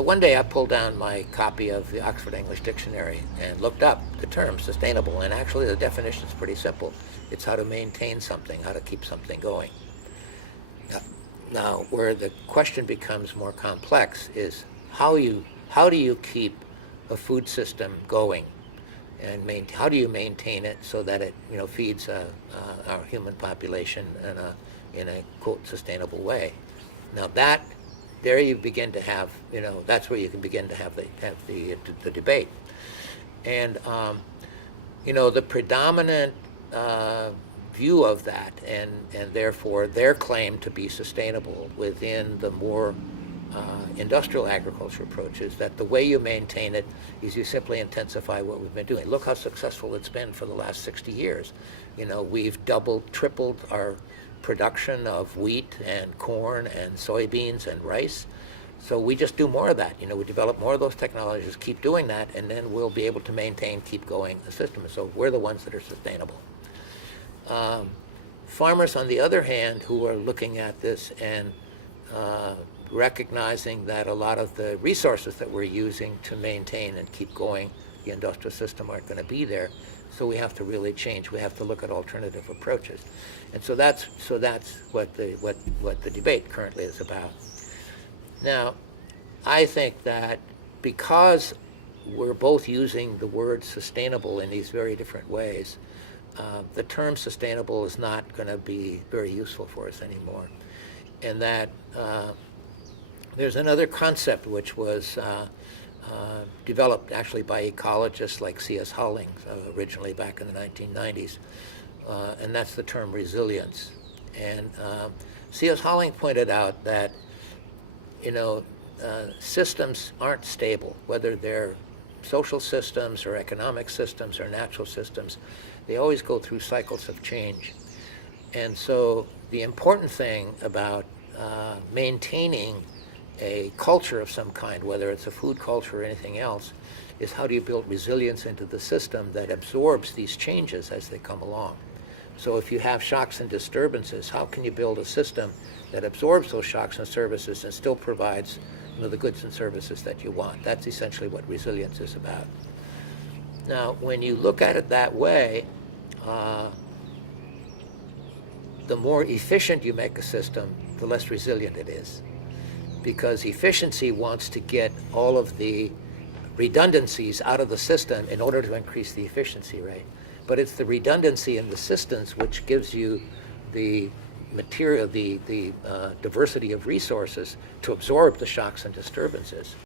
One day I pulled down my copy of the Oxford English Dictionary and looked up the term sustainable, and actually the definition is pretty simple. It's how to maintain something, how to keep something going. Now, where the question becomes more complex is how do you keep a food system going, and how do you maintain it so that it feeds our human population in a quote sustainable way. Now there you begin to have, that's where you can begin to have the debate. And, the predominant view of that, and therefore their claim to be sustainable within the more industrial agriculture approach is that the way you maintain it is you simply intensify what we've been doing. Look how successful it's been for the last 60 years. We've doubled, tripled our production of wheat and corn and soybeans and rice. So we just do more of that. We develop more of those technologies, keep doing that, and then we'll be able to maintain, keep going the system. So we're the ones that are sustainable. Farmers, on the other hand, who are looking at this and recognizing that a lot of the resources that we're using to maintain and keep going the industrial system aren't going to be there. So we have to really change. We have to look at alternative approaches, and so that's what the debate currently is about. Now, I think that because we're both using the word sustainable in these very different ways, the term sustainable is not going to be very useful for us anymore, and that there's another concept which was developed actually by ecologists like C.S. Hawley originally back in the 1990s, and that's the term resilience. And C.S. Hawley pointed out that systems aren't stable, whether they're social systems or economic systems or natural systems. They always go through cycles of change. And so the important thing about maintaining a culture of some kind, whether it's a food culture or anything else, is how do you build resilience into the system that absorbs these changes as they come along. So if you have shocks and disturbances, how can you build a system that absorbs those shocks and disturbances and still provides the goods and services that you want? That's essentially what resilience is about. Now, when you look at it that way, the more efficient you make a system, the less resilient it is. Because efficiency wants to get all of the redundancies out of the system in order to increase the efficiency rate. But it's the redundancy in the systems which gives you the material, the diversity of resources to absorb the shocks and disturbances.